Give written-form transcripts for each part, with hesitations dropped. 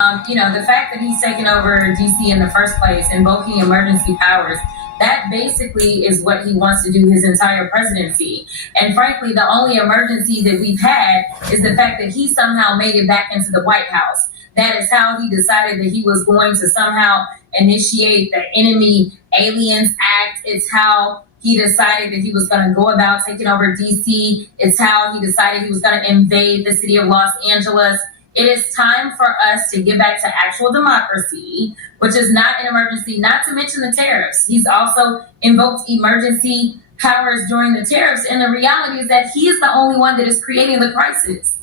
The fact that he's taken over DC in the first place, invoking emergency powers, that basically is what he wants to do his entire presidency. And frankly, the only emergency that we've had is the fact that he somehow made it back into the White House. That is how he decided that he was going to somehow initiate the Enemy Aliens Act. It's how he decided that he was going to go about taking over DC. It's how he decided he was going to invade the city of Los Angeles. It is time for us to get back to actual democracy, which is not an emergency, not to mention the tariffs. He's also invoked emergency powers during the tariffs. And the reality is that he is the only one that is creating the crisis.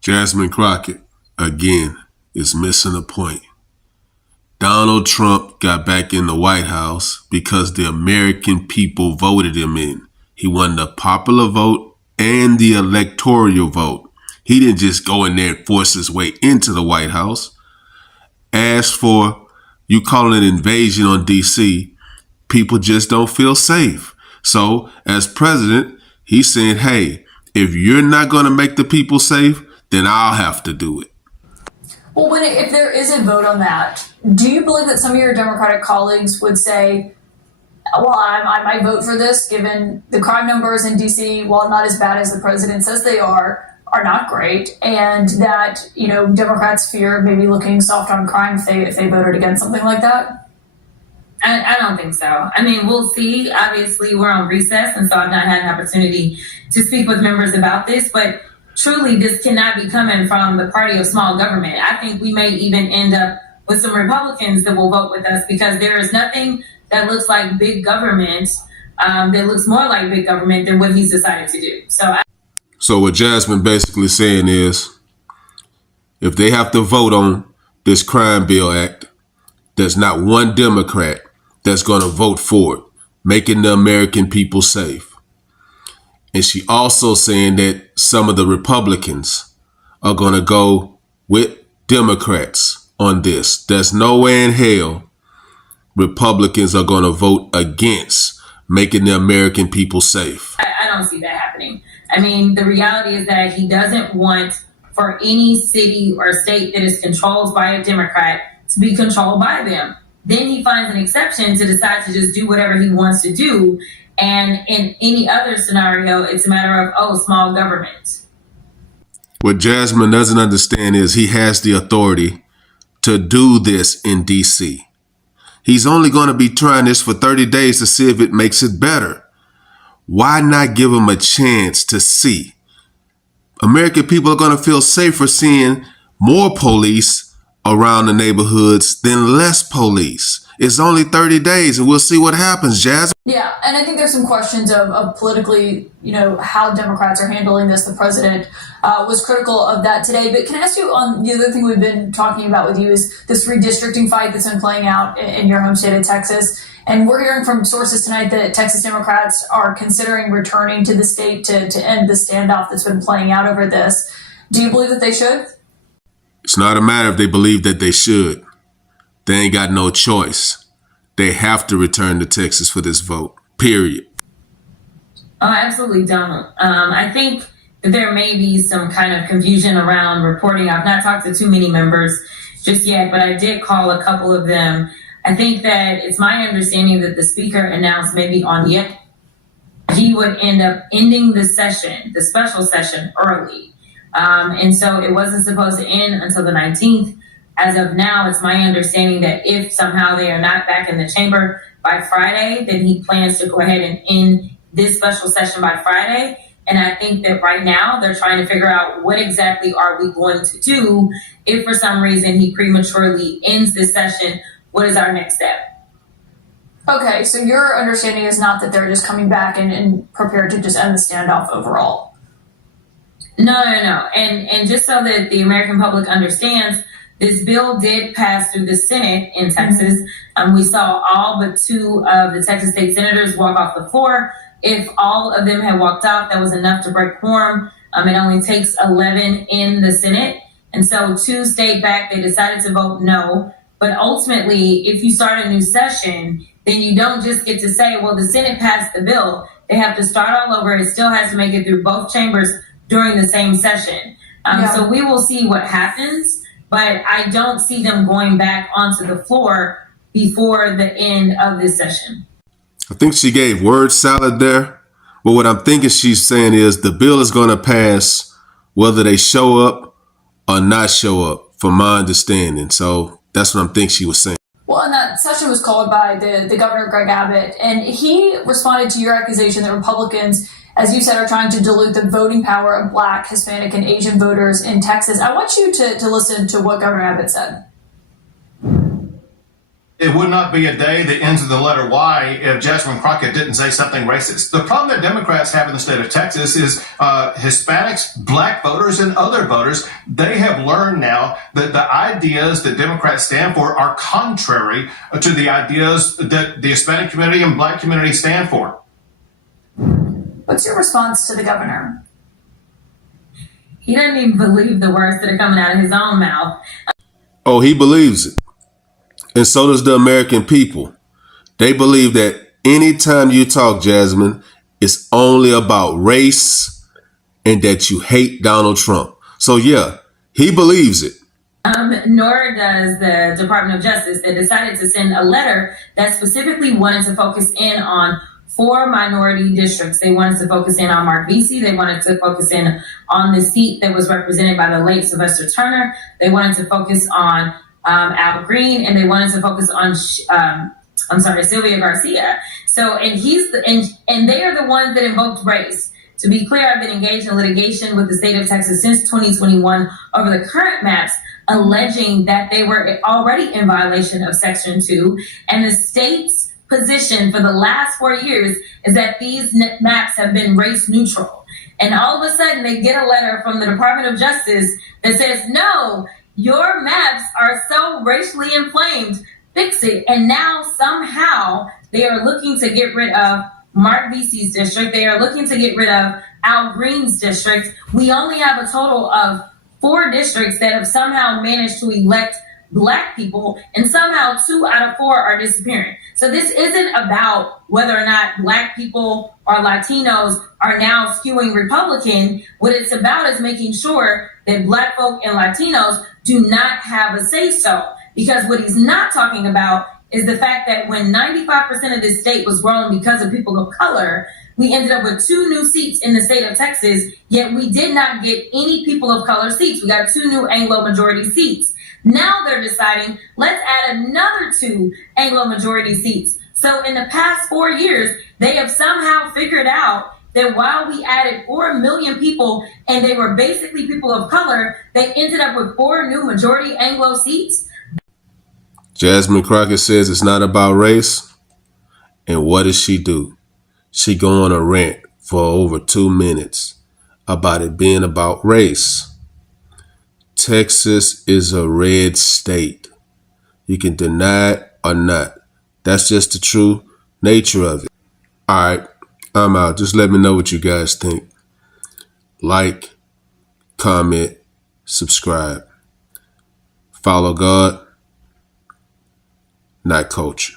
Jasmine Crockett, again, is missing a point. Donald Trump got back in the White House because the American people voted him in. He won the popular vote and the electoral vote. He didn't just go in there and force his way into the White House. As for you calling it invasion on DC, people just don't feel safe. So as president, he's saying, hey, if you're not going to make the people safe, then I'll have to do it. Well, if there is a vote on that, do you believe that some of your Democratic colleagues would say, well, I might vote for this, given the crime numbers in DC, while not as bad as the president says they are not great, and that, Democrats fear maybe looking soft on crime if they voted against something like that? I don't think so. I mean, we'll see. Obviously, we're on recess, and so I've not had an opportunity to speak with members about this, but truly, this cannot be coming from the party of small government. I think we may even end up with some Republicans that will vote with us, because there is nothing that looks like big government that looks more like big government than what he's decided to do. So what Jasmine basically saying is, if they have to vote on this Crime Bill Act, there's not one Democrat that's going to vote for it, making the American people safe. And she also saying that some of the Republicans are going to go with Democrats on this. There's no way in hell Republicans are going to vote against making the American people safe. I don't see that happening. I mean, the reality is that he doesn't want for any city or state that is controlled by a Democrat to be controlled by them. Then he finds an exception to decide to just do whatever he wants to do. And in any other scenario, it's a matter of, small government. What Jasmine doesn't understand is he has the authority to do this in DC. He's only going to be trying this for 30 days to see if it makes it better. Why not give him a chance to see? American people are going to feel safer seeing more police around the neighborhoods than less police. It's only 30 days and we'll see what happens, Jasmine. Yeah, and I think there's some questions of politically, how Democrats are handling this. The president was critical of that today. But can I ask you on the other thing we've been talking about with you is this redistricting fight that's been playing out in your home state of Texas. And we're hearing from sources tonight that Texas Democrats are considering returning to the state to end the standoff that's been playing out over this. Do you believe that they should? It's not a matter if they believe that they should. They ain't got no choice. They have to return to Texas for this vote, period. Oh, I absolutely don't. I think that there may be some kind of confusion around reporting. I've not talked to too many members just yet, but I did call a couple of them. I think that it's my understanding that the speaker announced maybe on yet he would end up ending the session, the special session, early. And so it wasn't supposed to end until the 19th. As of now, it's my understanding that if somehow they are not back in the chamber by Friday, then he plans to go ahead and end this special session by Friday. And I think that right now they're trying to figure out what exactly are we going to do if for some reason he prematurely ends this session. What is our next step? Okay, so your understanding is not that they're just coming back and prepared to just end the standoff overall. No. And just so that the American public understands, this bill did pass through the Senate in Texas. We saw all but 2 of the Texas state senators walk off the floor. If all of them had walked off, that was enough to break quorum. It only takes 11 in the Senate. And so 2 stayed back. They decided to vote no. But ultimately, if you start a new session, then you don't just get to say, well, the Senate passed the bill. They have to start all over. It still has to make it through both chambers during the same session. So we will see what happens. but I don't see them going back onto the floor before the end of this session. I think she gave word salad there. But what I'm thinking she's saying is the bill is going to pass whether they show up or not show up, from my understanding. So that's what I'm thinking she was saying. Well, and that session was called by the governor, Greg Abbott, and he responded to your accusation that Republicans, as you said, are trying to dilute the voting power of Black, Hispanic, and Asian voters in Texas. I want you to listen to what Governor Abbott said. It would not be a day that ends with the letter Y if Jasmine Crockett didn't say something racist. The problem that Democrats have in the state of Texas is Hispanics, Black voters, and other voters, they have learned now that the ideas that Democrats stand for are contrary to the ideas that the Hispanic community and Black community stand for. What's your response to the governor? He doesn't even believe the words that are coming out of his own mouth. Oh, he believes it. And so does the American people. They believe that anytime you talk, Jasmine, it's only about race and that you hate Donald Trump. So yeah, he believes it. Nor does the Department of Justice. They decided to send a letter that specifically wanted to focus in on 4 minority districts. They wanted to focus in on Mark Vesey. They wanted to focus in on the seat that was represented by the late Sylvester Turner. They wanted to focus on Al Green, and they wanted to focus on Sylvia Garcia. So, and they are the ones that invoked race. To be clear, I've been engaged in litigation with the state of Texas since 2021 over the current maps, alleging that they were already in violation of Section 2, and the state's position for the last 4 years is that these maps have been race neutral. And all of a sudden, they get a letter from the Department of Justice that says, no, your maps are so racially inflamed, fix it. And now somehow they are looking to get rid of Mark Vesey's district. They are looking to get rid of Al Green's district. We only have a total of 4 districts that have somehow managed to elect Black people, and somehow 2 out of 4 are disappearing. So this isn't about whether or not Black people or Latinos are now skewing Republican. What it's about is making sure that Black folk and Latinos do not have a say-so. Because what he's not talking about is the fact that when 95% of this state was grown because of people of color, we ended up with 2 new seats in the state of Texas, yet we did not get any people of color seats. We got 2 new Anglo-majority seats. Now they're deciding, let's add another 2 Anglo-majority seats. So in the past 4 years, they have somehow figured out that while we added 4 million people and they were basically people of color, they ended up with 4 new majority Anglo seats. Jasmine Crockett says it's not about race. And what does she do? She go on a rant for over 2 minutes about it being about race. Texas is a red state. You can deny it or not. That's just the true nature of it. All right, I'm out. Just let me know what you guys think. Like, comment, subscribe. Follow God, not culture.